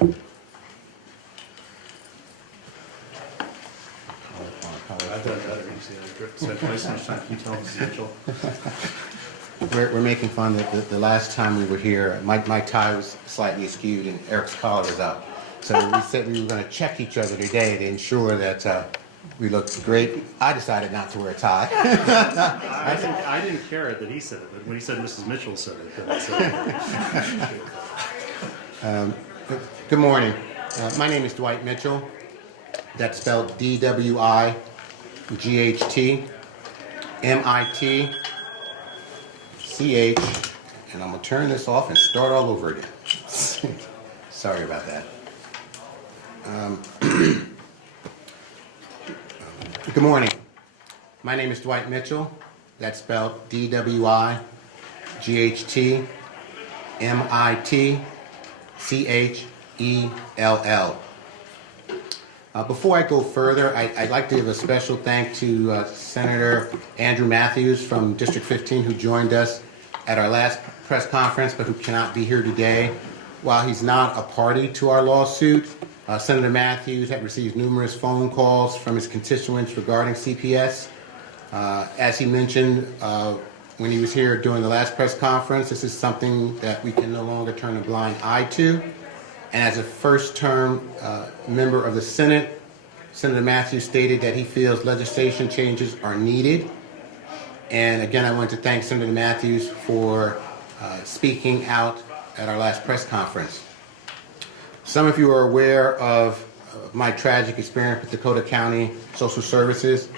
I've done better. You see, I spent twice as much time. Can you tell Mrs. Mitchell? We're making fun that the last time we were here, my tie was slightly askewed and Eric's collar was up. So we said we were going to check each other today to ensure that we looked great. I decided not to wear a tie. I didn't care that he said it, but when he said Mrs. Mitchell said it, then I said it. Good morning. My name is Dwight Mitchell. That's spelled D-W-I-G-H-T, M-I-T-C-H, and I'm going to turn this off and start all over again. Sorry about that. Good morning. My name is Dwight Mitchell. That's spelled D-W-I-G-H-T, M-I-T-C-H-E-L-L. Before I go further, I'd like to give a special thank to Senator Andrew Matthews from District 15, who joined us at our last press conference, but who cannot be here today. While he's not a party to our lawsuit, Senator Matthews had received numerous phone calls from his constituents regarding CPS. As he mentioned when he was here during the last press conference, this is something that we can no longer turn a blind eye to. And as a first-term member of the Senate, Senator Matthews stated that he feels legislation changes are needed. And again, I want to thank Senator Matthews for speaking out at our last press conference. Some of you are aware of my tragic experience with Dakota County Social Services.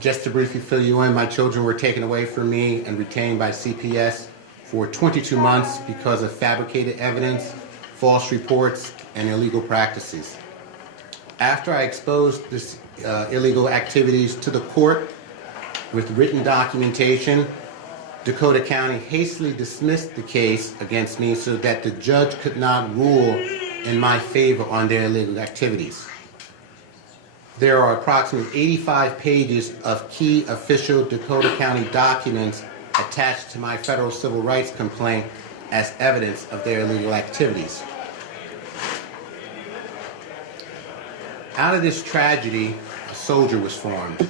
Just to briefly fill you in, my children were taken away from me and retained by CPS for 22 months because of fabricated evidence, false reports, and illegal practices. After I exposed this illegal activities to the court with written documentation, Dakota County hastily dismissed the case against me so that the judge could not rule in my favor on their illegal activities. There are approximately 85 pages of key official Dakota County documents attached to my federal civil rights complaint as evidence of their illegal activities. Out of this tragedy, a soldier was formed.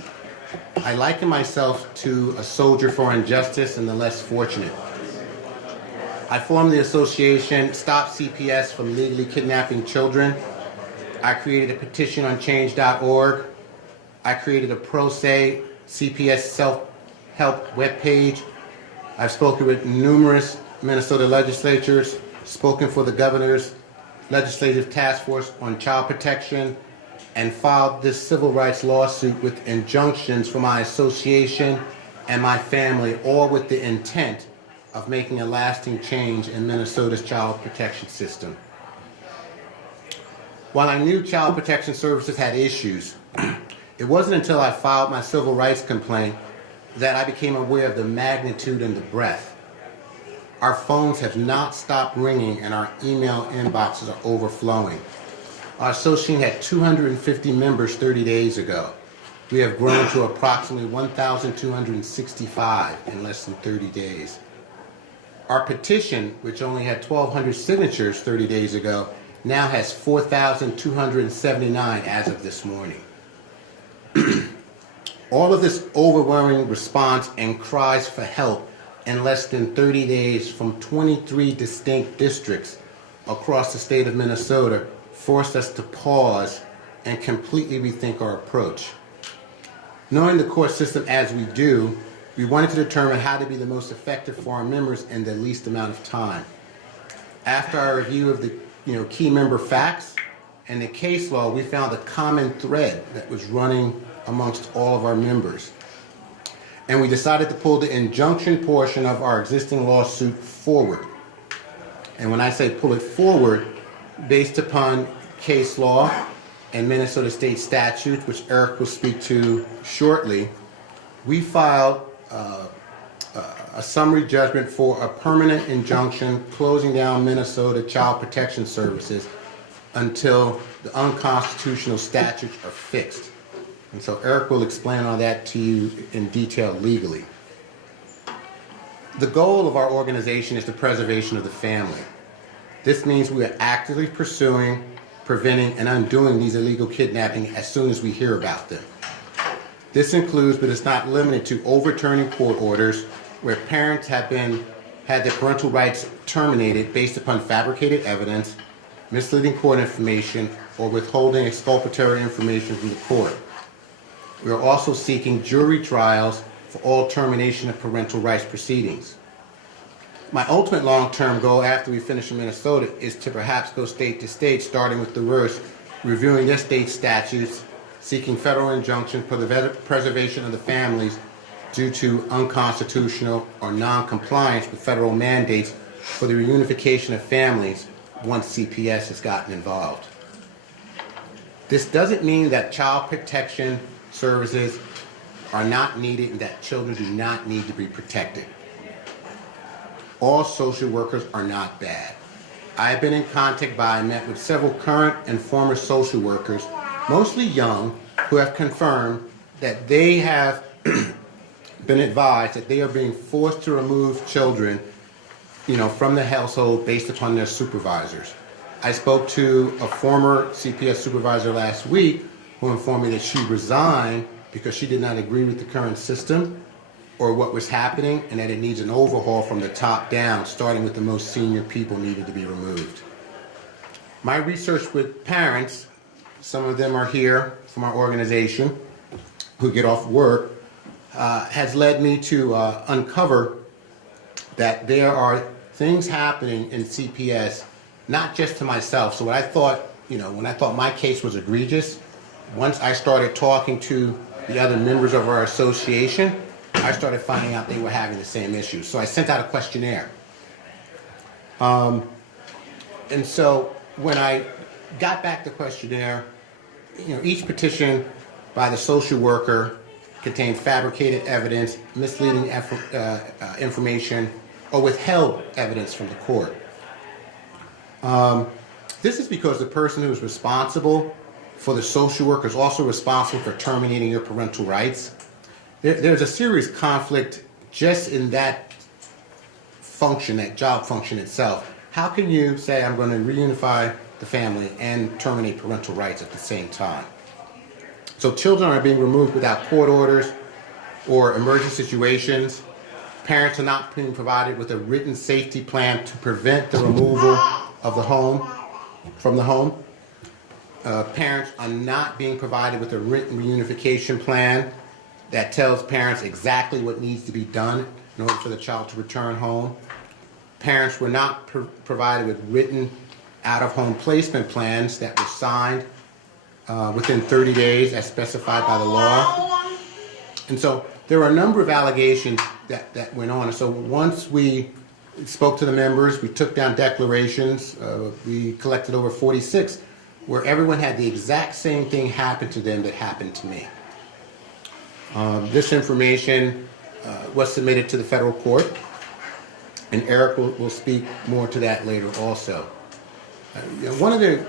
I liken myself to a soldier for injustice and the less fortunate. I formed the association Stop CPS from Legally Kidnapping Children. I created a petition on change.org. I created a pro se CPS self-help webpage. I've spoken with numerous Minnesota legislatures, spoken for the governor's legislative task force on child protection, and filed this civil rights lawsuit with injunctions for my association and my family, all with the intent of making a lasting change in Minnesota's child protection system. While I knew Child Protection Services had issues, it wasn't until I filed my civil rights complaint that I became aware of the magnitude and the breadth. Our phones have not stopped ringing and our email inboxes are overflowing. Our association had 250 members 30 days ago. We have grown to approximately 1,265 in less than 30 days. Our petition, which only had 1,200 signatures 30 days ago, now has 4,279 as of this morning. All of this overwhelming response and cries for help in less than 30 days from 23 distinct districts across the state of Minnesota forced us to pause and completely rethink our approach. Knowing the court system as we do, we wanted to determine how to be the most effective for our members in the least amount of time. After our review of the key member facts and the case law, we found a common thread that was running amongst all of our members. And we decided to pull the injunction portion of our existing lawsuit forward. And when I say pull it forward, based upon case law and Minnesota state statutes, which Eric will speak to shortly, we filed a summary judgment for a permanent injunction closing down Minnesota Child Protection Services until the unconstitutional statutes are fixed. And so Eric will explain all that to you in detail legally. The goal of our organization is the preservation of the family. This means we are actively pursuing, preventing, and undoing these illegal kidnapping as soon as we hear about them. This includes, but is not limited to, overturning court orders where parents have had their parental rights terminated based upon fabricated evidence, misleading court information, or withholding exculpatory information from the court. We are also seeking jury trials for all termination of parental rights proceedings. My ultimate long-term goal after we finish in Minnesota is to perhaps go state to state, starting with the worst, reviewing their state statutes, seeking federal injunction for the preservation of the families due to unconstitutional or non-compliance with federal mandates for the reunification of families once CPS has gotten involved. This doesn't mean that child protection services are not needed and that children do not need to be protected. All social workers are not bad. I have been in contact and met with several current and former social workers, mostly young, who have confirmed that they have been advised that they are being forced to remove children, from the household based upon their supervisors. I spoke to a former CPS supervisor last week who informed me that she resigned because she did not agree with the current system or what was happening, and that it needs an overhaul from the top down, starting with the most senior people needed to be removed. My research with parents, some of them are here from our organization, who get off work, has led me to uncover that there are things happening in CPS, not just to myself. So what I thought, when I thought my case was egregious, once I started talking to the other members of our association, I started finding out they were having the same issues. So I sent out a questionnaire. And so when I got back the questionnaire, each petition by the social worker contained fabricated evidence, misleading information, or withheld evidence from the court. This is because the person who is responsible for the social worker is also responsible for terminating your parental rights. There's a serious conflict just in that function, that job function itself. How can you say, I'm going to reunify the family and terminate parental rights at the same time? So children are being removed without court orders or emergency situations. Parents are not being provided with a written safety plan to prevent the removal of the home from the home. Parents are not being provided with a written reunification plan that tells parents exactly what needs to be done in order for the child to return home. Parents were not provided with written out-of-home placement plans that were signed within 30 days as specified by the law. And so there were a number of allegations that went on. And so once we spoke to the members, we took down declarations, we collected over 46, where everyone had the exact same thing happen to them that happened to me. This information was submitted to the federal court, and Eric will speak more to that later also. One of the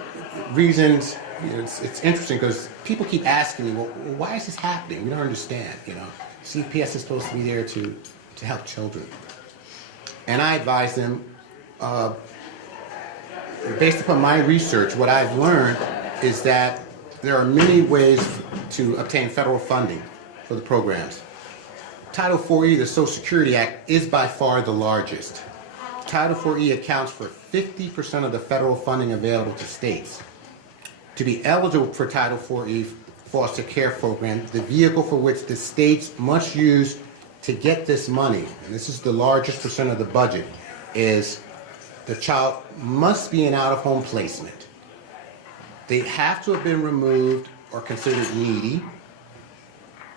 reasons, it's interesting because people keep asking me, well, why is this happening? We don't understand, CPS is supposed to be there to help children. And I advise them, based upon my research, what I've learned is that there are many ways to obtain federal funding for the programs. Title 4E, the Social Security Act, is by far the largest. Title 4E accounts for 50% of the federal funding available to states. To be eligible for Title 4E foster care program, the vehicle for which the states must use to get this money, and this is the largest percent of the budget, is the child must be in out-of-home placement. They have to have been removed or considered needy.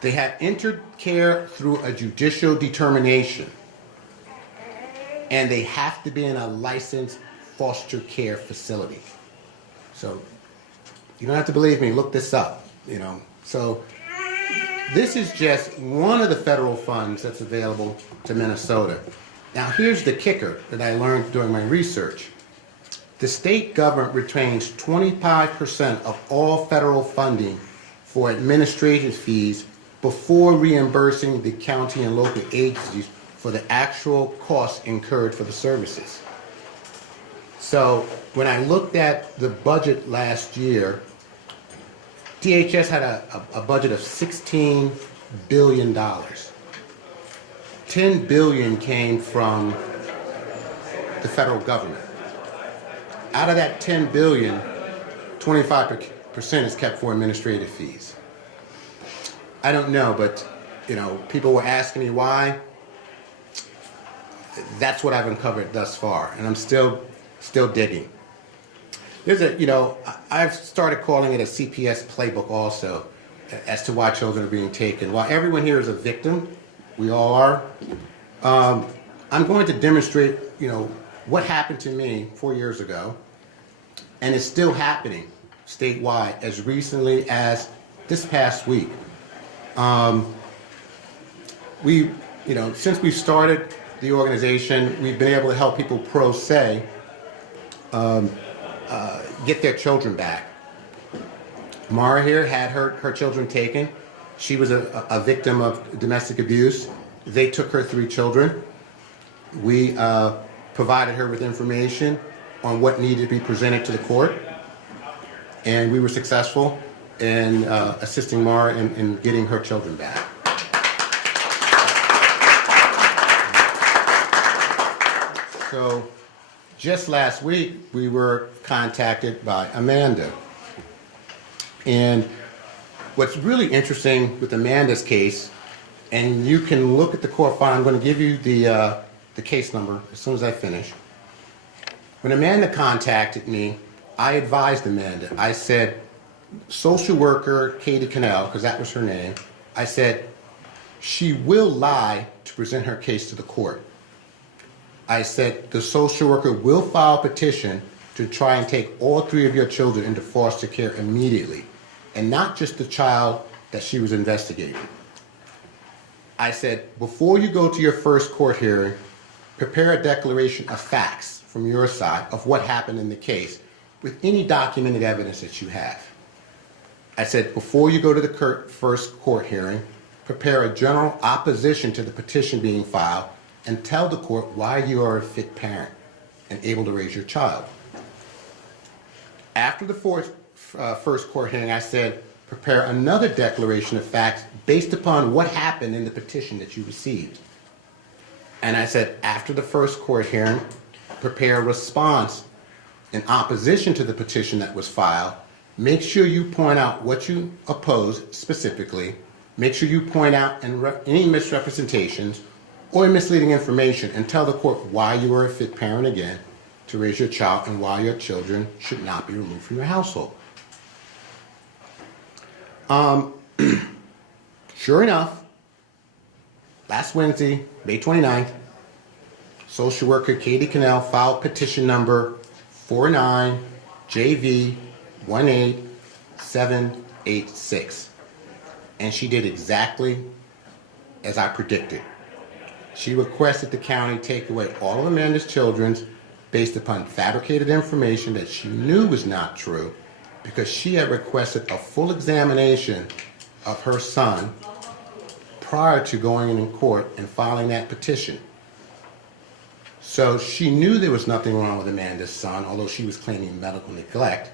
They have entered care through a judicial determination. And they have to be in a licensed foster care facility. So you don't have to believe me, look this up, So this is just one of the federal funds that's available to Minnesota. Now here's the kicker that I learned during my research. The state government retains 25% of all federal funding for administrative fees before reimbursing the county and local agencies for the actual costs incurred for the services. So when I looked at the budget last year, DHS had a budget of $16 billion. $10 billion came from the federal government. Out of that $10 billion, 25% is kept for administrative fees. I don't know, but people were asking me why. That's what I've uncovered thus far, and I'm still digging. I've started calling it a CPS playbook also, as to why children are being taken. While everyone here is a victim, we all are, I'm going to demonstrate, what happened to me 4 years ago, and it's still happening statewide as recently as this past week. Since we've started the organization, we've been able to help people pro se get their children back. Mara here had her children taken. She was a victim of domestic abuse. They took her 3 children. We provided her with information on what needed to be presented to the court, and we were successful in assisting Mara in getting her children back. So just last week, we were contacted by Amanda. And what's really interesting with Amanda's case, and you can look at the court file, I'm going to give you the case number as soon as I finish. When Amanda contacted me, I advised Amanda. I said, social worker Katie Cannell, because that was her name, I said, she will lie to present her case to the court. I said, the social worker will file a petition to try and take all 3 of your children into foster care immediately, and not just the child that she was investigating. I said, before you go to your first court hearing, prepare a declaration of facts from your side of what happened in the case with any documented evidence that you have. I said, before you go to the first court hearing, prepare a general opposition to the petition being filed and tell the court why you are a fit parent and able to raise your child. After the first court hearing, I said, prepare another declaration of facts based upon what happened in the petition that you received. And I said, after the first court hearing, prepare a response in opposition to the petition that was filed. Make sure you point out what you oppose specifically. Make sure you point out any misrepresentations or misleading information, and tell the court why you are a fit parent again to raise your child and why your children should not be removed from your household. Sure enough, last Wednesday, May 29th, social worker Katie Cannell filed petition number 49JV18786. And she did exactly as I predicted. She requested the county take away all of Amanda's children based upon fabricated information that she knew was not true, because she had requested a full examination of her son prior to going in court and filing that petition. So she knew there was nothing wrong with Amanda's son, although she was claiming medical neglect.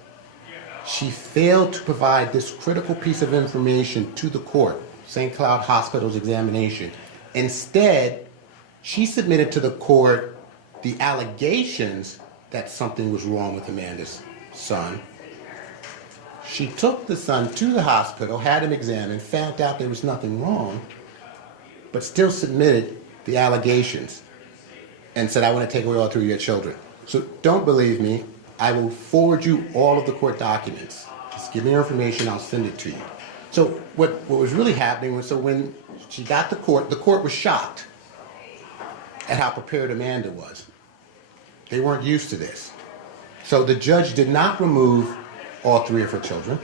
She failed to provide this critical piece of information to the court, St. Cloud Hospital's examination. Instead, she submitted to the court the allegations that something was wrong with Amanda's son. She took the son to the hospital, had him examined, found out there was nothing wrong, but still submitted the allegations and said, I want to take away all 3 of your children. So don't believe me. I will forward you all of the court documents. Just give me your information, I'll send it to you. So what was really happening was, so when she got to the court was shocked at how prepared Amanda was. They weren't used to this. So the judge did not remove all 3 of her children.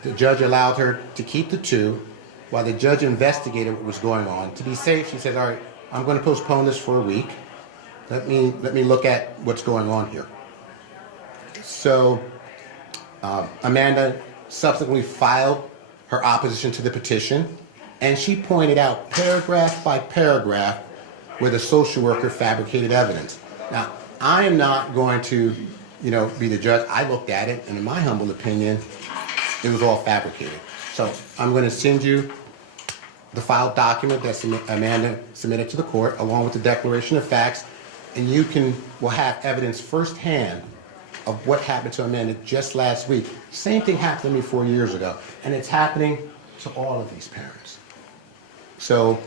The judge allowed her to keep the 2 while the judge investigated what was going on. To be safe, she said, all right, I'm going to postpone this for a week. Let me look at what's going on here. So Amanda subsequently filed her opposition to the petition, and she pointed out paragraph by paragraph where the social worker fabricated evidence. Now, I am not going to, be the judge. I looked at it, and in my humble opinion, it was all fabricated. So I'm going to send you the filed document that Amanda submitted to the court, along with the declaration of facts, and will have evidence firsthand of what happened to Amanda just last week. Same thing happened to me 4 years ago, and it's happening to all of these parents. So,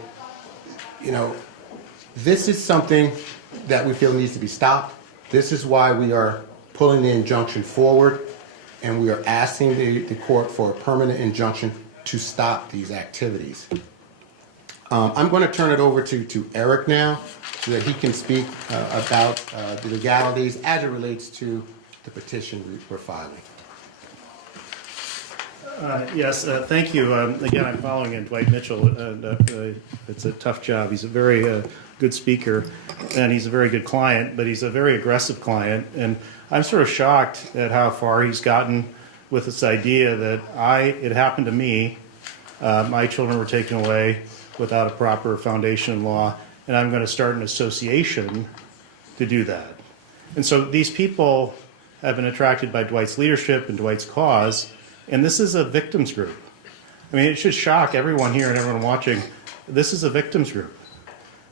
this is something that we feel needs to be stopped. This is why we are pulling the injunction forward, and we are asking the court for a permanent injunction to stop these activities. I'm going to turn it over to Eric now so that he can speak about the legalities as it relates to the petition we're filing. Yes, thank you. Again, I'm following in Dwight Mitchell, and it's a tough job. He's a very good speaker, and he's a very good client, but he's a very aggressive client. And I'm sort of shocked at how far he's gotten with this idea that it happened to me. My children were taken away without a proper foundation in law, and I'm going to start an association to do that. And so these people have been attracted by Dwight's leadership and Dwight's cause, and this is a victims group. I mean, it should shock everyone here and everyone watching. This is a victims group.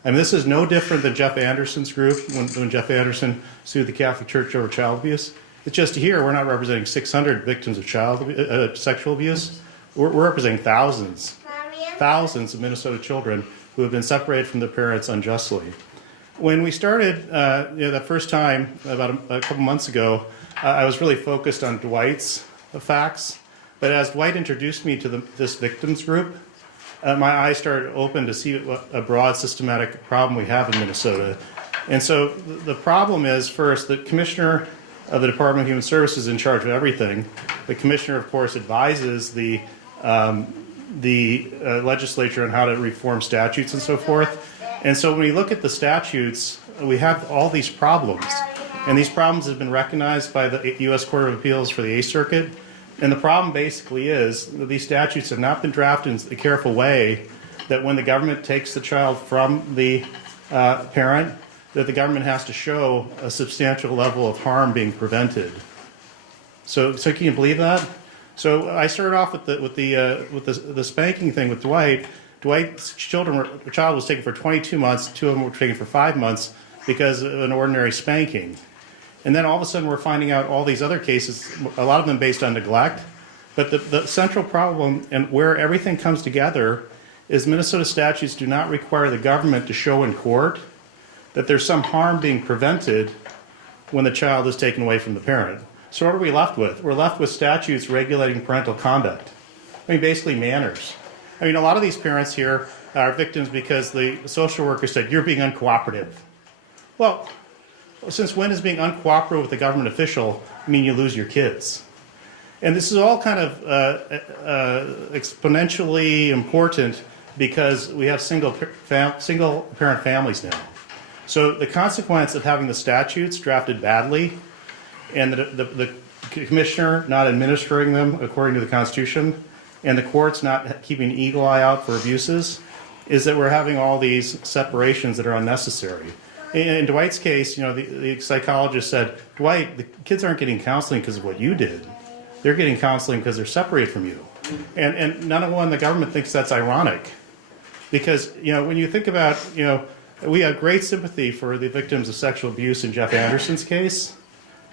I mean, this is no different than Jeff Anderson's group when Jeff Anderson sued the Catholic Church over child abuse. It's just here we're not representing 600 victims of sexual abuse. We're representing thousands of Minnesota children who have been separated from their parents unjustly. When we started the first time, about a couple months ago, I was really focused on Dwight's facts. But as Dwight introduced me to this victims group, my eyes started open to see what a broad systematic problem we have in Minnesota. And so the problem is, first, the commissioner of the Department of Human Services is in charge of everything. The commissioner, of course, advises the legislature on how to reform statutes and so forth. And so when we look at the statutes, we have all these problems. And these problems have been recognized by the U.S. Court of Appeals for the Eighth Circuit. And the problem basically is that these statutes have not been drafted in a careful way that when the government takes the child from the parent, that the government has to show a substantial level of harm being prevented. So can you believe that? So I started off with the spanking thing with Dwight. Dwight's child was taken for 22 months. 2 of them were taken for 5 months because of an ordinary spanking. And then all of a sudden we're finding out all these other cases, a lot of them based on neglect. But the central problem and where everything comes together is Minnesota statutes do not require the government to show in court that there's some harm being prevented when the child is taken away from the parent. So what are we left with? We're left with statutes regulating parental conduct. I mean, basically manners. I mean, a lot of these parents here are victims because the social worker said, you're being uncooperative. Well, since when does being uncooperative with a government official mean you lose your kids? And this is all kind of exponentially important because we have single parent families now. So the consequence of having the statutes drafted badly and the commissioner not administering them according to the Constitution and the courts not keeping an eagle eye out for abuses is that we're having all these separations that are unnecessary. In Dwight's case, the psychologist said, Dwight, the kids aren't getting counseling because of what you did. They're getting counseling because they're separated from you. And none of the government thinks that's ironic. Because, when you think about, we have great sympathy for the victims of sexual abuse in Jeff Anderson's case.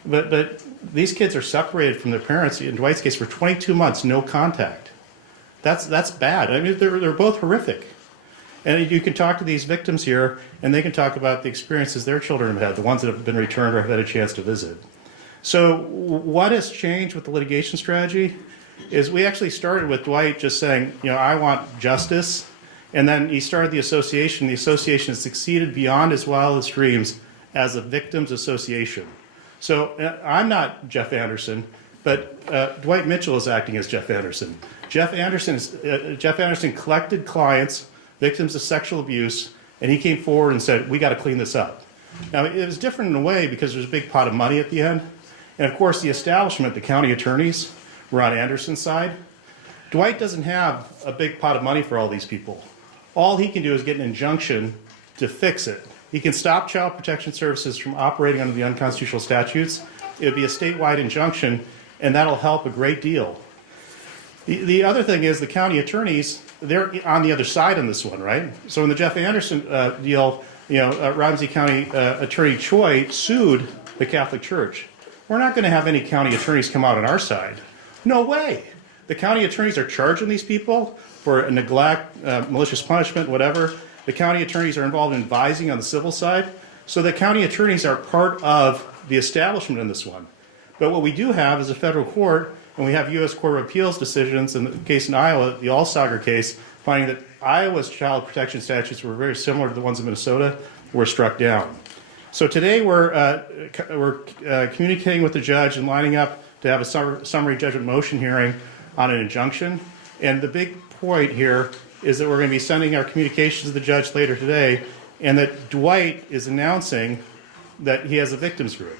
But these kids are separated from their parents, in Dwight's case, for 22 months, no contact. That's bad. I mean, they're both horrific. And you can talk to these victims here, and they can talk about the experiences their children have had, the ones that have been returned or have had a chance to visit. So what has changed with the litigation strategy is we actually started with Dwight just saying, I want justice. And then he started the association. The association succeeded beyond his wildest dreams as a victims association. So I'm not Jeff Anderson, but Dwight Mitchell is acting as Jeff Anderson. Jeff Anderson collected clients, victims of sexual abuse, and he came forward and said, we got to clean this up. Now, it was different in a way because there's a big pot of money at the end. And of course, the establishment, the county attorneys, were on Anderson's side. Dwight doesn't have a big pot of money for all these people. All he can do is get an injunction to fix it. He can stop Child Protection Services from operating under the unconstitutional statutes. It would be a statewide injunction, and that'll help a great deal. The other thing is the county attorneys, they're on the other side on this one, right? So in the Jeff Anderson deal, Ramsey County Attorney Choi sued the Catholic Church. We're not going to have any county attorneys come out on our side. No way. The county attorneys are charging these people for neglect, malicious punishment, whatever. The county attorneys are involved in advising on the civil side. So the county attorneys are part of the establishment in this one. But what we do have is a federal court, and we have U.S. Court of Appeals decisions, in the case in Iowa, the Allsager case, finding that Iowa's child protection statutes were very similar to the ones in Minnesota, were struck down. So today we're communicating with the judge and lining up to have a summary judgment motion hearing on an injunction. And the big point here is that we're going to be sending our communications to the judge later today, and that Dwight is announcing that he has a victims group.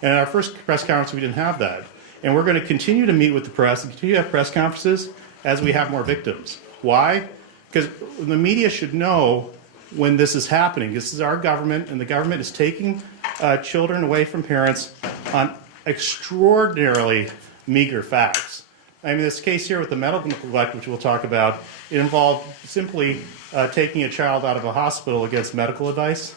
And at our first press conference, we didn't have that. And we're going to continue to meet with the press and continue to have press conferences as we have more victims. Why? Because the media should know when this is happening. This is our government, and the government is taking children away from parents on extraordinarily meager facts. I mean, this case here with the medical neglect, which we'll talk about, it involved simply taking a child out of a hospital against medical advice.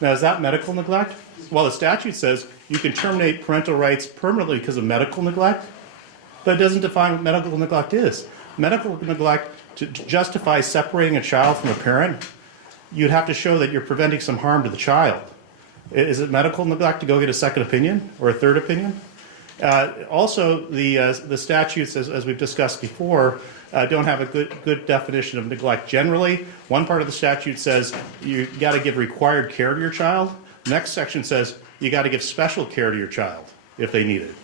Now, is that medical neglect? Well, the statute says you can terminate parental rights permanently because of medical neglect, but it doesn't define what medical neglect is. Medical neglect, to justify separating a child from a parent, you'd have to show that you're preventing some harm to the child. Is it medical neglect to go get a second opinion or a third opinion? Also, the statutes, as we've discussed before, don't have a good definition of neglect generally. One part of the statute says you got to give required care to your child. The next section says you got to give special care to your child if they need it.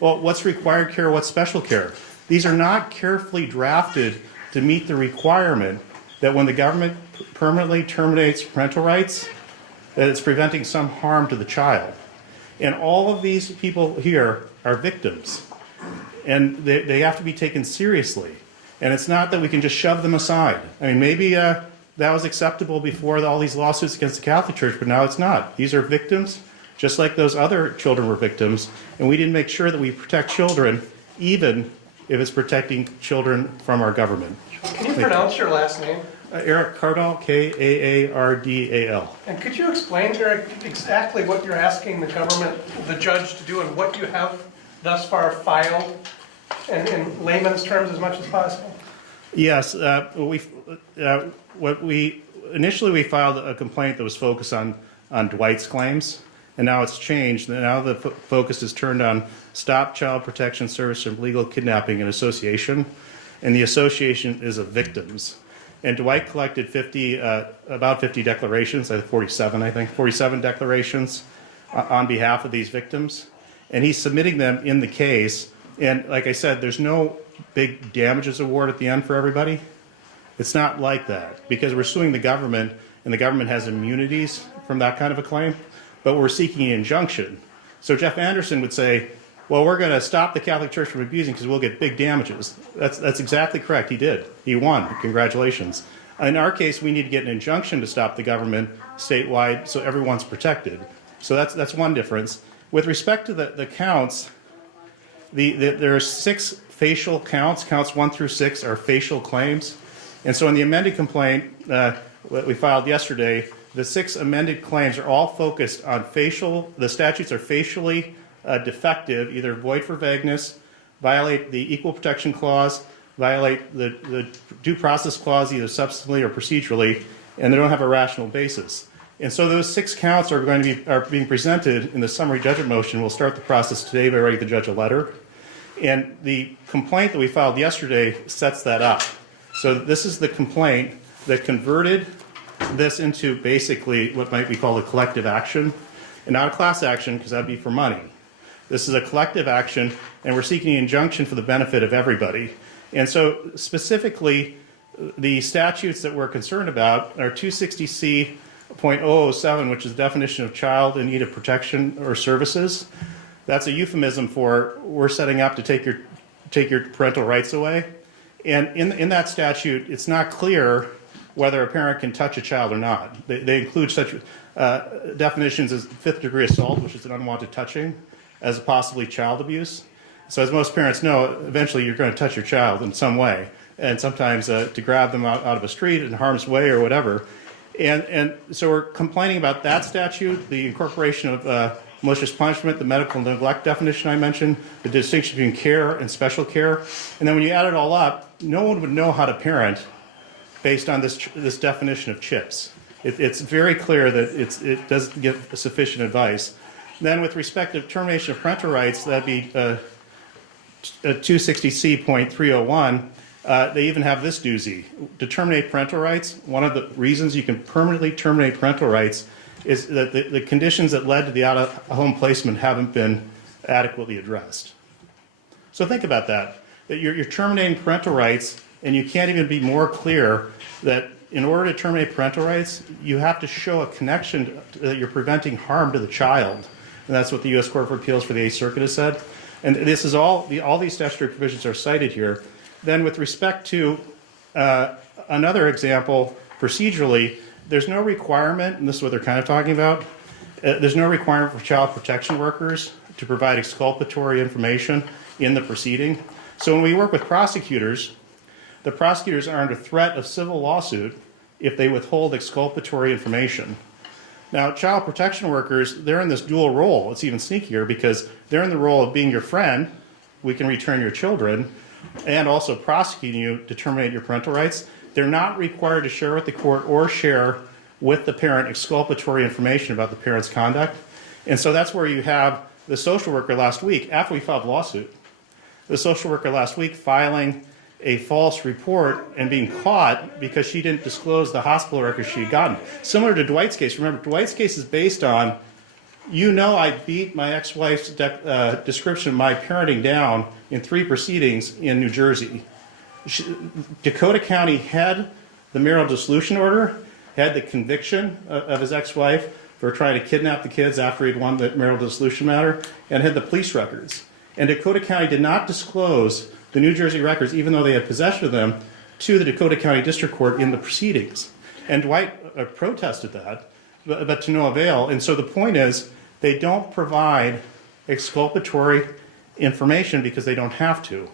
Well, what's required care? What's special care? These are not carefully drafted to meet the requirement that when the government permanently terminates parental rights, that it's preventing some harm to the child. And all of these people here are victims, and they have to be taken seriously. And it's not that we can just shove them aside. I mean, maybe that was acceptable before all these lawsuits against the Catholic Church, but now it's not. These are victims, just like those other children were victims, and we didn't make sure that we protect children, even if it's protecting children from our government. Can you pronounce your last name? Eric Cardall, Kaardal. And could you explain, Eric, exactly what you're asking the government, the judge, to do, and what you have thus far filed, and in layman's terms as much as possible? Yes, initially we filed a complaint that was focused on Dwight's claims, and now it's changed. Now the focus is turned on Stop Child Protection Service from Legal Kidnapping and Association, and the association is of victims. And Dwight collected about 50 declarations, 47 declarations on behalf of these victims. And he's submitting them in the case. And like I said, there's no big damages award at the end for everybody. It's not like that, because we're suing the government, and the government has immunities from that kind of a claim, but we're seeking an injunction. So Jeff Anderson would say, well, we're going to stop the Catholic Church from abusing because we'll get big damages. That's exactly correct. He did. He won. Congratulations. In our case, we need to get an injunction to stop the government statewide so everyone's protected. So that's one difference. With respect to the counts, there are 6 facial counts. Counts 1 through 6 are facial claims. And so in the amended complaint that we filed yesterday, the 6 amended claims are all focused on the statutes are facially defective, either void for vagueness, violate the Equal Protection Clause, violate the Due Process Clause either substantively or procedurally, and they don't have a rational basis. And so those 6 counts are being presented in the summary judgment motion. We'll start the process today by writing the judge a letter. And the complaint that we filed yesterday sets that up. So this is the complaint that converted this into basically what might be called a collective action, and not a class action, because that would be for money. This is a collective action, and we're seeking an injunction for the benefit of everybody. And so specifically, the statutes that we're concerned about are 260C.007, which is the definition of child in need of protection or services. That's a euphemism for we're setting up to take your parental rights away. And in that statute, it's not clear whether a parent can touch a child or not. They include such definitions as fifth-degree assault, which is an unwanted touching, as possibly child abuse. So as most parents know, eventually you're going to touch your child in some way, and sometimes to grab them out of a street in harm's way or whatever. And so we're complaining about that statute, the incorporation of malicious punishment, the medical neglect definition I mentioned, the distinction between care and special care. And then when you add it all up, no one would know how to parent based on this definition of CHIPS. It's very clear that it doesn't give sufficient advice. Then with respect to termination of parental rights, that'd be 260C.301. They even have this doozy. To terminate parental rights, one of the reasons you can permanently terminate parental rights is that the conditions that led to the out-of-home placement haven't been adequately addressed. So think about that you're terminating parental rights, and you can't even be more clear that in order to terminate parental rights, you have to show a connection that you're preventing harm to the child. And that's what the U.S. Court of Appeals for the Eighth Circuit has said. And this is all these statutory provisions are cited here. Then with respect to another example, procedurally, there's no requirement, and this is what they're kind of talking about, there's no requirement for child protection workers to provide exculpatory information in the proceeding. So when we work with prosecutors, the prosecutors are under threat of civil lawsuit if they withhold exculpatory information. Now, child protection workers, they're in this dual role. It's even sneakier because they're in the role of being your friend, we can return your children, and also prosecuting you to terminate your parental rights. They're not required to share with the court or share with the parent exculpatory information about the parent's conduct. And so that's where you have the social worker last week, after we filed the lawsuit, the social worker last week filing a false report and being caught because she didn't disclose the hospital records she had gotten. Similar to Dwight's case. Remember, Dwight's case is based on, I beat my ex-wife's description of my parenting down in 3 proceedings in New Jersey. Dakota County had the marital dissolution order, had the conviction of his ex-wife for trying to kidnap the kids after he'd won the marital dissolution matter, and had the police records. And Dakota County did not disclose the New Jersey records, even though they had possession of them, to the Dakota County District Court in the proceedings. And Dwight protested that, but to no avail. And so the point is, they don't provide exculpatory information because they don't have to.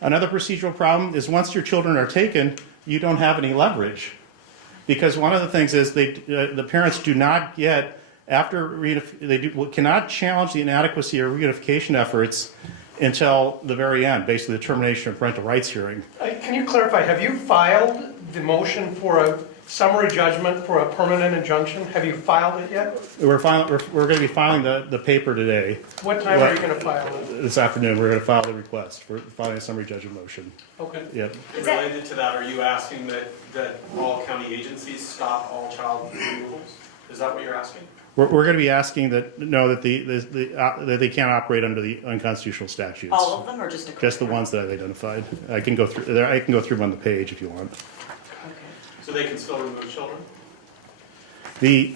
Another procedural problem is once your children are taken, you don't have any leverage. Because one of the things is the parents do not get, cannot challenge the inadequacy of reunification efforts until the very end, basically the termination of parental rights hearing. Can you clarify, have you filed the motion for a summary judgment for a permanent injunction? Have you filed it yet? We're going to be filing the paper today. What time are you going to file it? This afternoon, we're going to file the request for filing a summary judgment motion. Okay. Yep. Related to that, are you asking that all county agencies stop all child removals? Is that what you're asking? We're going to be asking that that they can't operate under the unconstitutional statutes. All of them, or just a couple? Just the ones that I've identified. I can go through them on the page if you want. Okay. So they can still remove children? The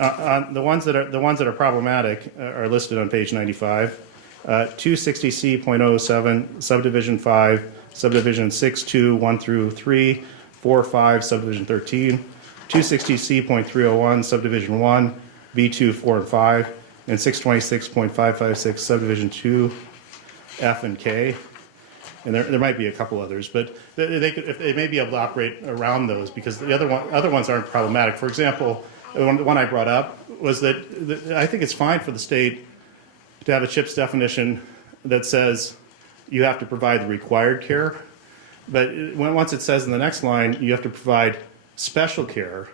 ones that are problematic are listed on page 95. 260C.07 subdivision 5, subdivision 6.2 1 through 3, 4, 5, subdivision 13. 260C.301 subdivision 1, B2, 4, and 5, and 626.556 subdivision 2, F and K. And there might be a couple others, but they may be able to operate around those because the other ones aren't problematic. For example, the one I brought up was that I think it's fine for the state to have a CHIPS definition that says you have to provide the required care, but once it says in the next line you have to provide special care,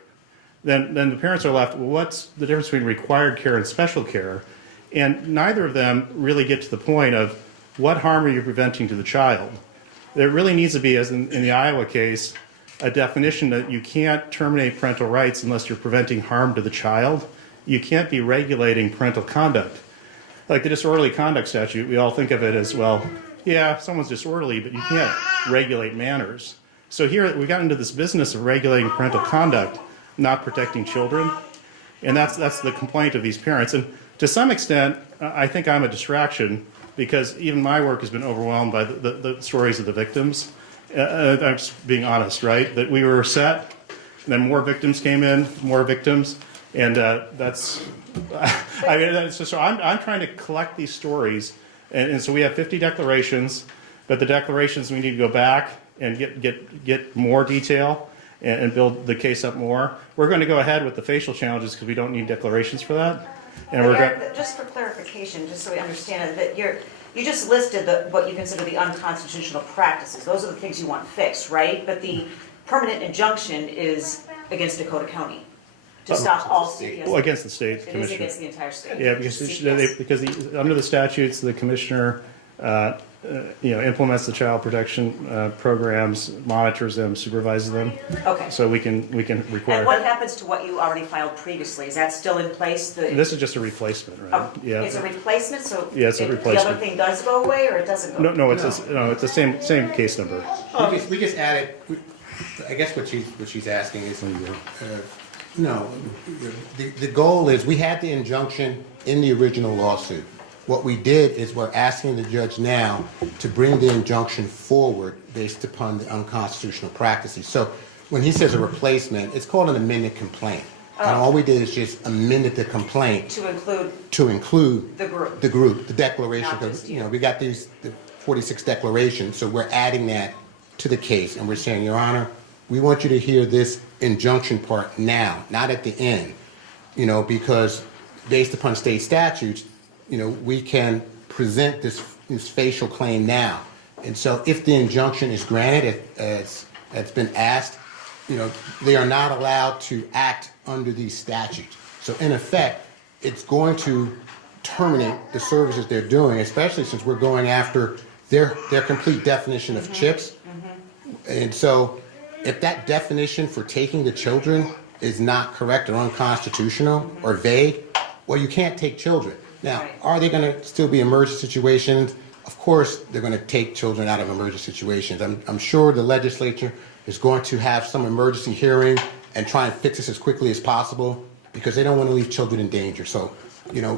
then the parents are left, well, what's the difference between required care and special care? And neither of them really get to the point of what harm are you preventing to the child? There really needs to be, as in the Iowa case, a definition that you can't terminate parental rights unless you're preventing harm to the child. You can't be regulating parental conduct. Like the disorderly conduct statute, we all think of it as, well, yeah, someone's disorderly, but you can't regulate manners. So here we got into this business of regulating parental conduct, not protecting children. And that's the complaint of these parents. And to some extent, I think I'm a distraction because even my work has been overwhelmed by the stories of the victims. I'm just being honest, right? That we were set then more victims came in, more victims, and that's. I mean, so I'm trying to collect these stories, and so we have 50 declarations, but the declarations we need to go back and get more detail and build the case up more. We're going to go ahead with the facial challenges because we don't need declarations for that. And But we're Eric, going. just for clarification, just so we understand it, that you just listed what you consider the unconstitutional practices. Those are the things you want fixed, right? But the permanent injunction is against Dakota County to stop all CPS. Well, against the state It is commissioner. against the entire state. Yeah, because under the statutes, the commissioner, implements the child protection programs, monitors them, supervises them. Okay. So we can require. And what happens to what you already filed previously? Is that still in place? This is just a replacement, right? Oh, Yeah. it's a replacement, so Yeah, it's a the other replacement. thing does go away, or it doesn't go? No, it's the same case number. We just added, I guess what she's asking is, no, the goal is, we had the injunction in the original lawsuit. What we did is we're asking the judge now to bring the injunction forward based upon the unconstitutional practices. So when he says a replacement, it's called an amended complaint. And all we did is just amended the complaint To include the the group. the declaration, Not because, just you. we got the 46 declarations, so we're adding that to the case, and we're saying, Your Honor, we want you to hear this injunction part now, not at the end, because based upon state statutes, we can present this facial claim now. And so if the injunction is granted, as it's been asked, they are not allowed to act under these statutes. So in effect, it's going to terminate the services they're doing, especially since we're going after their complete definition of CHIPS. And so if that definition for taking the children is not correct or unconstitutional or vague, well, you can't take children. Now, Right. are they going to still be emergency situations? Of course, they're going to take children out of emergency situations. I'm sure the legislature is going to have some emergency hearing and try and fix this as quickly as possible because they don't want to leave children in danger. So,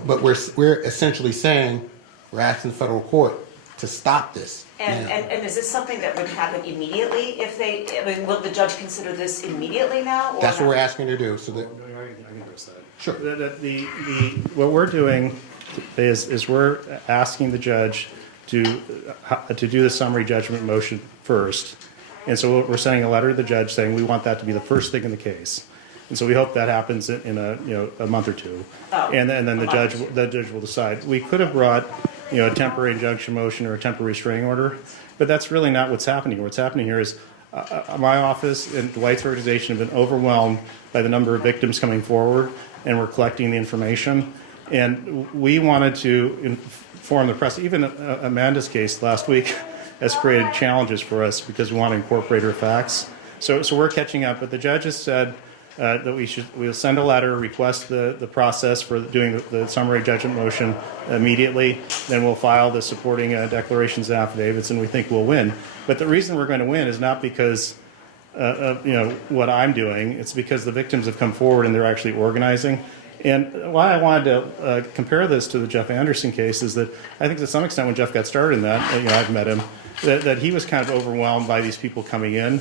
but we're essentially saying, we're asking the federal court to stop this. And is this something that would happen immediately if will the judge consider this immediately now? Or That's what not? we're asking to do, so that, I can address that. sure. What we're doing is we're asking the judge to do the summary judgment motion first. And so we're sending a letter to the judge saying we want that to be the first thing in the case. And so we hope that happens in a month or two. Oh, And then a the month. judge will decide. We could have brought a temporary injunction motion or a temporary restraining order, but that's really not what's happening. What's happening here is my office and Dwight's organization have been overwhelmed by the number of victims coming forward, and we're collecting the information. And we wanted to inform the press. Even Amanda's case last week has created challenges for us because we want to incorporate her facts. So we're catching up. But the judge has said that we'll send a letter, request the process for doing the summary judgment motion immediately. Then we'll file the supporting declarations and affidavits, and we think we'll win. But the reason we're going to win is not because of what I'm doing. It's because the victims have come forward and they're actually organizing. And why I wanted to compare this to the Jeff Anderson case is that I think to some extent when Jeff got started in that, I've met him, that he was kind of overwhelmed by these people coming in,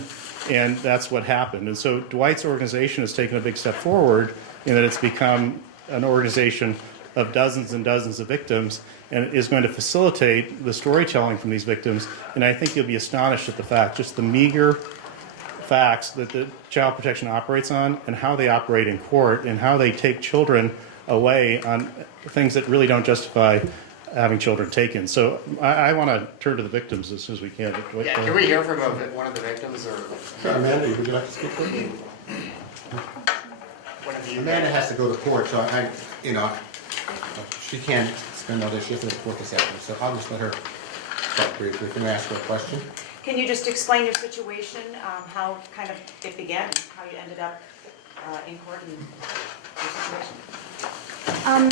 and that's what happened. And so Dwight's organization has taken a big step forward in that it's become an organization of dozens and dozens of victims and is going to facilitate the storytelling from these victims. And I think you'll be astonished at the fact, just the meager facts that the child protection operates on and how they operate in court and how they take children away on things that really don't justify having children taken. So I want to turn to the victims as soon as we can. Yeah, can we hear from one of the victims or Sure, Amanda, would you like to speak quickly? one of you? Amanda has to go to court, so she can't spend all this, she has to go to court this afternoon, so I'll just let her talk briefly. Can I ask her a question? Can you just explain your situation, how kind of it began, and how you ended up in court and your situation?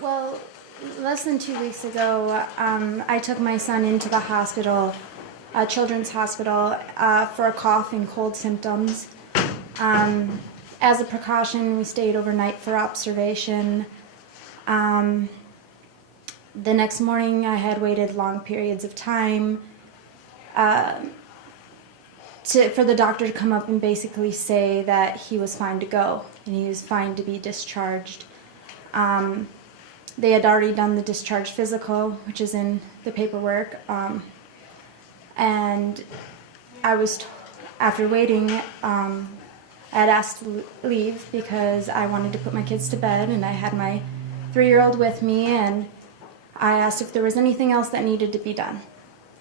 Well, less than 2 weeks ago, I took my son into the hospital, Children's Hospital, for cough and cold symptoms. As a precaution, we stayed overnight for observation. The next morning, I had waited long periods of time for the doctor to come up and basically say that he was fine to go and he was fine to be discharged. They had already done the discharge physical, which is in the paperwork, and I was, after waiting, I had asked to leave because I wanted to put my kids to bed, and I had my 3-year-old with me, and I asked if there was anything else that needed to be done.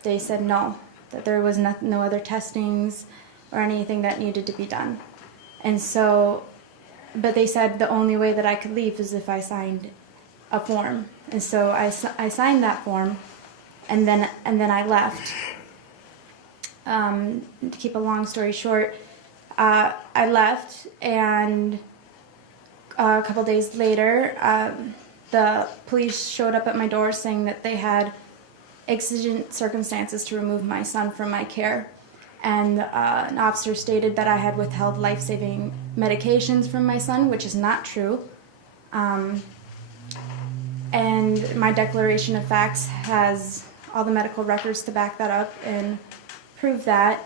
They said no, that there was no other testings or anything that needed to be done. And so, but they said the only way that I could leave is if I signed a form. And so I signed that form, and then I left. To keep a long story short, I left, and a couple days later, the police showed up at my door saying that they had exigent circumstances to remove my son from my care. And an officer stated that I had withheld life-saving medications from my son, which is not true. And my declaration of facts has all the medical records to back that up and prove that.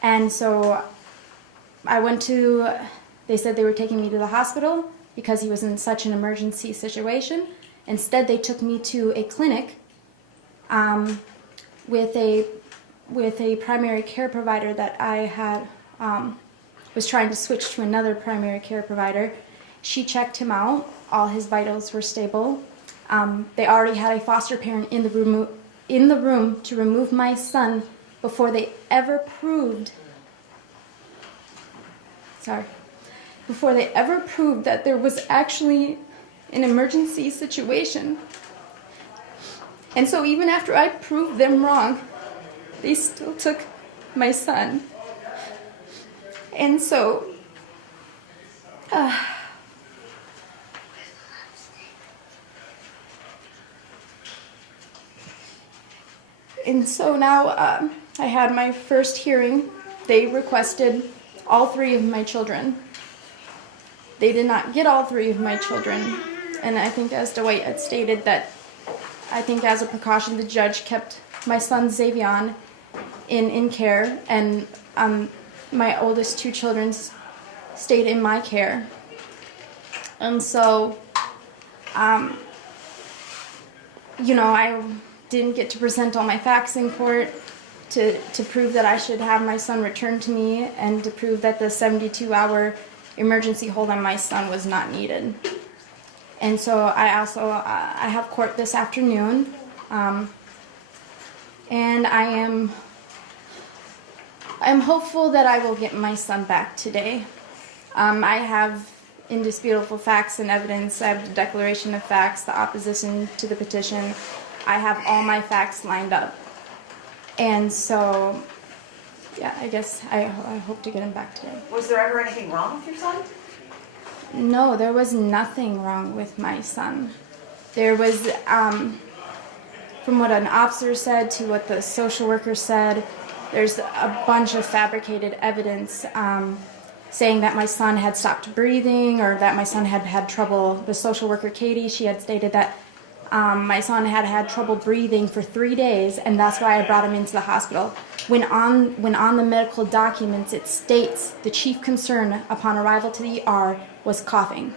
And so they said they were taking me to the hospital because he was in such an emergency situation. Instead, they took me to a clinic with a primary care provider that I had was trying to switch to another primary care provider. She checked him out. All his vitals were stable. They already had a foster parent in the room to remove my son before they ever proved that there was actually an emergency situation. And so even after I proved them wrong, they still took my son. And so, now I had my first hearing. They requested all 3 of my children. They did not get all 3 of my children. And I think, as Dwight had stated, that I think as a precaution, the judge kept my son Xavion in care, and my oldest 2 children stayed in my care. And so, I didn't get to present all my facts in court to prove that I should have my son returned to me, and to prove that the 72-hour emergency hold on my son was not needed. And so I have court this afternoon, and I'm hopeful that I will get my son back today. I have indisputable facts and evidence. I have the declaration of facts, the opposition to the petition. I have all my facts lined up. And so, yeah, I guess I hope to get him back today. Was there ever anything wrong with your son? No, there was nothing wrong with my son. There was, from what an officer said to what the social worker said, there's a bunch of fabricated evidence saying that my son had stopped breathing, or that my son had had trouble. The social worker, Katie, she had stated that my son had had trouble breathing for 3 days, and that's why I brought him into the hospital. When on the medical documents it states the chief concern upon arrival to the ER was coughing.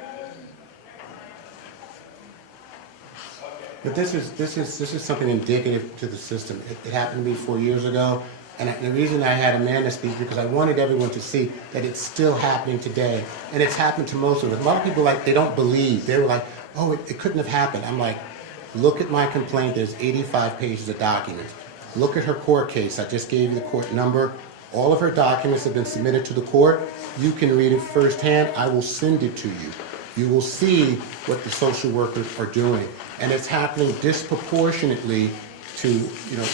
But this is something indicative to the system. It happened to me 4 years ago, and the reason I had Amanda speak because I wanted everyone to see that it's still happening today, and it's happened to most of us. A lot of people they don't believe. They were like, "Oh, it couldn't have happened." I'm like, look at my complaint. There's 85 pages of documents. Look at her court case. I just gave you the court number. All of her documents have been submitted to the court. You can read it firsthand. I will send it to you. You will see what the social workers are doing. And it's happening disproportionately to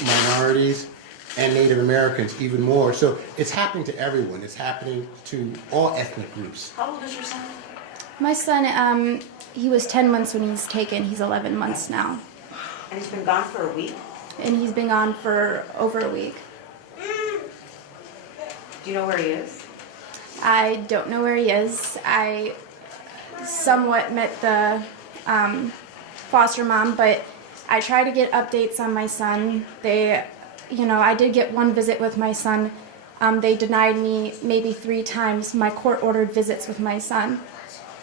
minorities and Native Americans even more. So it's happening to everyone. It's happening to all ethnic groups. How old is your son? My son, he was 10 months when he's taken. He's 11 months now. And he's been gone for a week? And he's been gone for over a week. Do you know where he is? I don't know where he is. I somewhat met the foster mom, but I try to get updates on my son. I did get one visit with my son They denied me maybe 3 times my court-ordered visits with my son.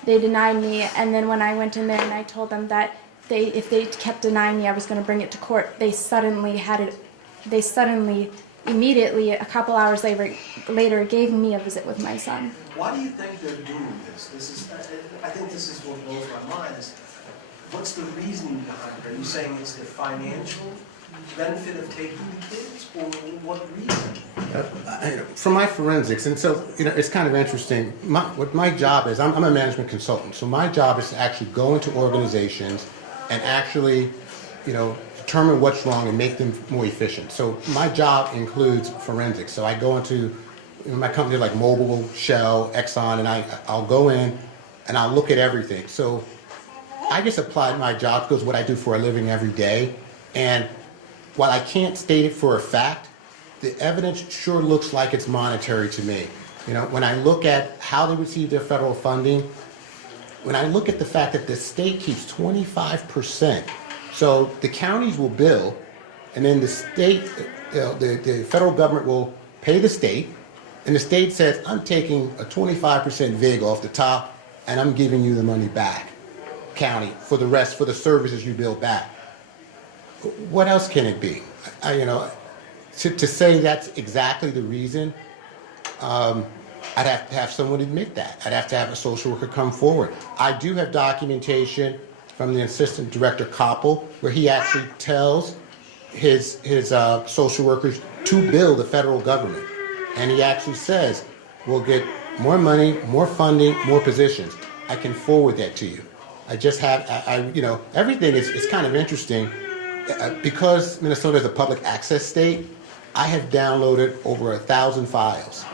They denied me, and then when I went in there and I told them that if they kept denying me, I was going to bring it to court, they suddenly, immediately, a couple hours later, gave me a visit with my son. Why do you think they're doing this? I think this is what blows my mind, is what's the reasoning behind it? Are you saying it's the financial benefit of taking the kids, or what reason? From my forensics, and so, it's kind of interesting. What my job is, I'm a management consultant, so my job is to actually go into organizations and actually, determine what's wrong and make them more efficient. So my job includes forensics. So I go into my company like Mobil, Shell, Exxon, and I'll go in and I'll look at everything. So I just applied my job skills, what I do for a living every day. And while I can't state it for a fact, the evidence sure looks like it's monetary to me. When I look at how they receive their federal funding, when I look at the fact that the state keeps 25%, so the counties will bill, and then the state, the federal government will pay the state, and the state says, I'm taking a 25% VIG off the top, and I'm giving you the money back, county, for the services you bill back. What else can it be? To say that's exactly the reason, I'd have to have someone admit that. I'd have to have a social worker come forward. I do have documentation from the Assistant Director Koppel, where he actually tells his social workers to bill the federal government. And he actually says, we'll get more money, more funding, more positions. I can forward that to you. I just have, everything is kind of interesting. Because Minnesota is a public access state, I have downloaded over 1,000 files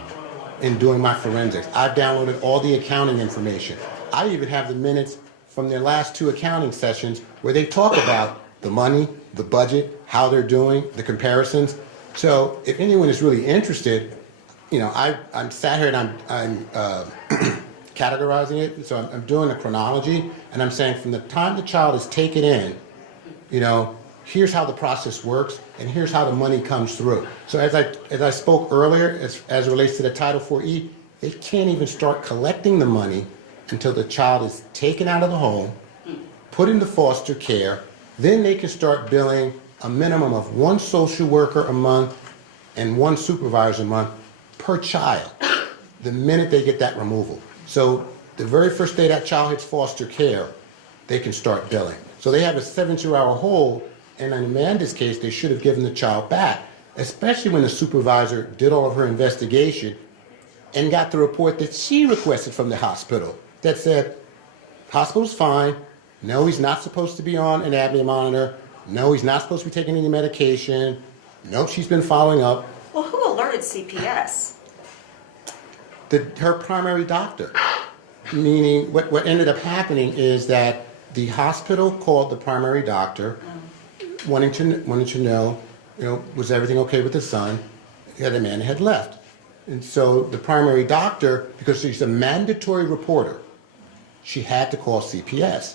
in doing my forensics. I've downloaded all the accounting information. I even have the minutes from their last 2 accounting sessions where they talk about the money, the budget, how they're doing, the comparisons. So if anyone is really interested, I'm sat here and I'm categorizing it. So I'm doing a chronology, and I'm saying from the time the child is taken in, here's how the process works, and here's how the money comes through. So as I spoke earlier, as it relates to the Title IV-E, they can't even start collecting the money until the child is taken out of the home, put into foster care. Then they can start billing a minimum of 1 social worker a month and 1 supervisor a month per child the minute they get that removal. So the very first day that child hits foster care, they can start billing. So they have a 72-hour hold. And in Amanda's case, they should have given the child back, especially when the supervisor did all of her investigation and got the report that she requested from the hospital that said, hospital's fine, no, he's not supposed to be on an apnea monitor, no, he's not supposed to be taking any medication, no, she's been following up. Well, who alerted CPS? Her primary doctor, meaning what ended up happening is that the hospital called the primary doctor, wanting to know, was everything okay with the son? The man had left. And so the primary doctor, because she's a mandatory reporter, she had to call CPS.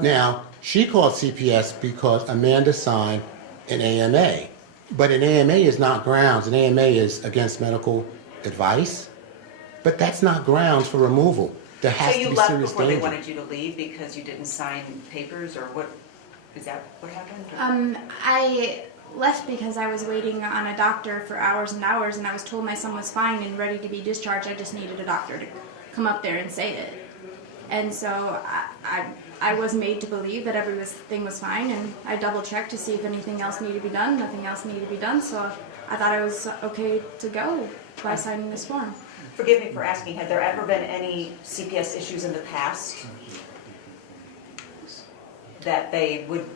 Now, she called CPS because Amanda signed an AMA. But an AMA is not grounds. An AMA is against medical advice. But that's not grounds for removal. There has So to you be left serious before danger. they wanted you to leave because you didn't sign papers, or what? Is that what happened? I left because I was waiting on a doctor for hours and hours, and I was told my son was fine and ready to be discharged. I just needed a doctor to come up there and say it. And so I was made to believe that everything was fine, and I double-checked to see if anything else needed to be done. Nothing else needed to be done, so I thought I was okay to go by signing this form. Forgive me for asking, have there ever been any CPS issues in the past that they would,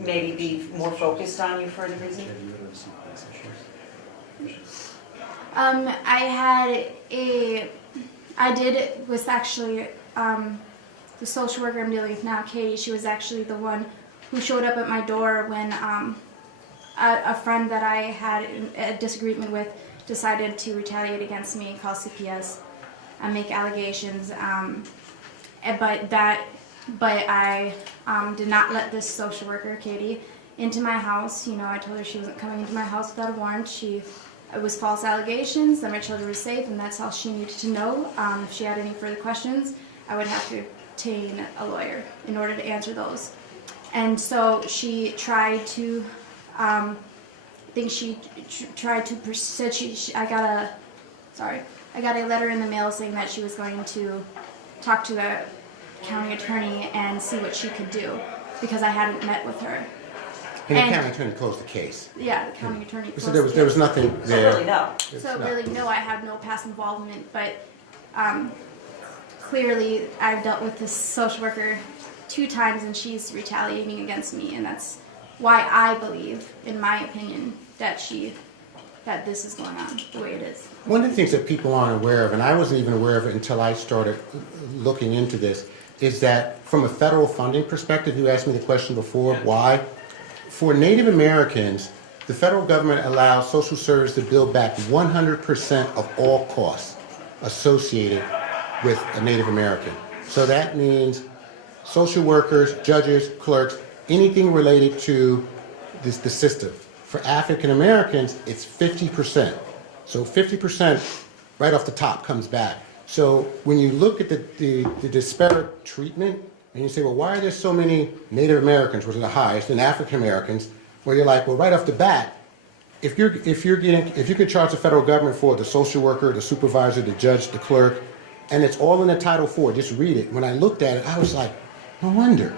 maybe be more focused on you for any reason? Was actually, the social worker I'm dealing with now, Katie, she was actually the one who showed up at my door when a friend that I had a disagreement with decided to retaliate against me and call CPS and make allegations. But I did not let this social worker, Katie, into my house. I told her she wasn't coming into my house without a warrant. She it was false allegations, that my children were safe, and that's all she needed to know. If she had any further questions, I would have to obtain a lawyer in order to answer those. And so she tried to, I think she tried to, said I got a letter in the mail saying that she was going to talk to the county attorney and see what she could do, because I hadn't met with her. And the And- county attorney closed the case. Yeah, the county attorney. So there was nothing So there. really, no. It's So not. really, no, I have no past involvement, but clearly I've dealt with this social worker 2 times and she's retaliating against me, and that's why I believe, in my opinion, that this is going on the way it is. One of the things that people aren't aware of, and I wasn't even aware of it until I started looking into this, is that from a federal funding perspective, you asked me the question before, why? For Native Americans, the federal government allows social service to bill back 100% of all costs associated with a Native American. So that means social workers, judges, clerks, anything related to the system. For African Americans, it's 50%. So 50% right off the top comes back. So when you look at the disparate treatment, and you say, well, why are there so many Native Americans, which are the highest, and African Americans, where you're like, well, right off the bat, if you can charge the federal government for the social worker, the supervisor, the judge, the clerk, and it's all in the Title IV, just read it. When I looked at it, I was like, no wonder.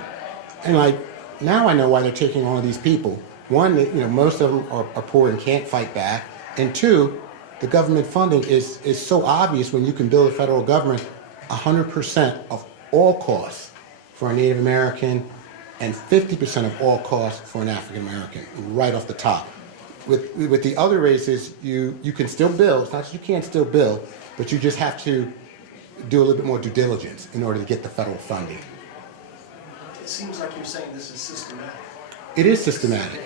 And like, now I know why they're taking all of these people. One, most of them are poor and can't fight back. And 2, the government funding is so obvious when you can bill the federal government 100% of all costs for a Native American and 50% of all costs for an African American, right off the top. With the other races, you can still bill. It's not that you can't still bill, but you just have to do a little bit more due diligence in order to get the federal funding. It seems like you're saying this is systematic. It is systematic.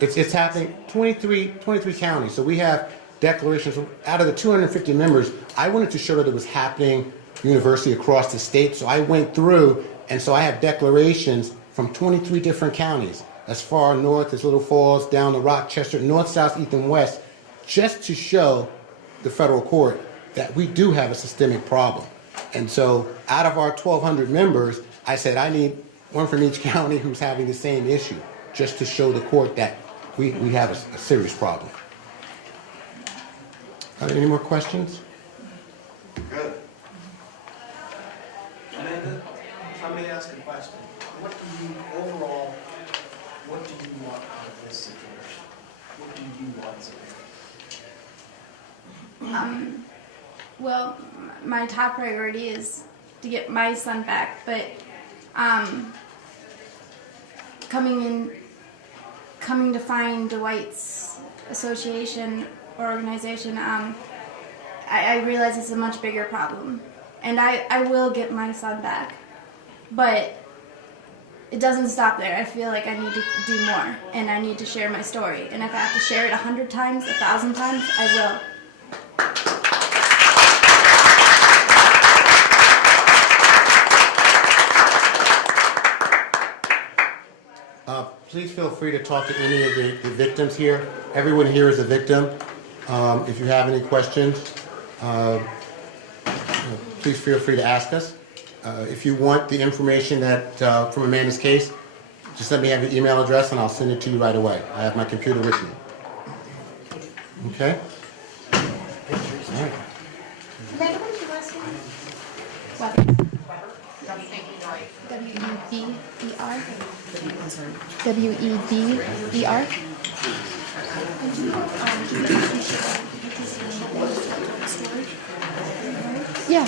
It's happening 23 counties. So we have declarations out of the 250 members. I wanted to show that it was happening universally across the state. So I went through, and so I have declarations from 23 different counties, as far north as Little Falls, down to Rochester, north, south, east, and west, just to show the federal court that we do have a systemic problem. And so out of our 1,200 members, I said I need one from each county who's having the same issue, just to show the court that we have a serious problem. Are there any more questions? Good. Amanda, if I may ask a question, what do you want out of this situation? What do you want? Well, my top priority is to get my son back, but coming to find Dwight's association or organization, I realize it's a much bigger problem, and I will get my son back, but it doesn't stop there. I feel like I need to do more, and I need to share my story, and if I have to share it 100 times, 1,000 times, I will. Please feel free to talk to any of the victims here. Everyone here is a victim. If you have any questions, please feel free to ask us. If you want the information that from Amanda's case, just let me have your email address and I'll send it to you right away. I have my computer with me. Okay? All right. Amanda, what is your last name? What? W-E-B-E-R? W-E-B-E-R? Yeah.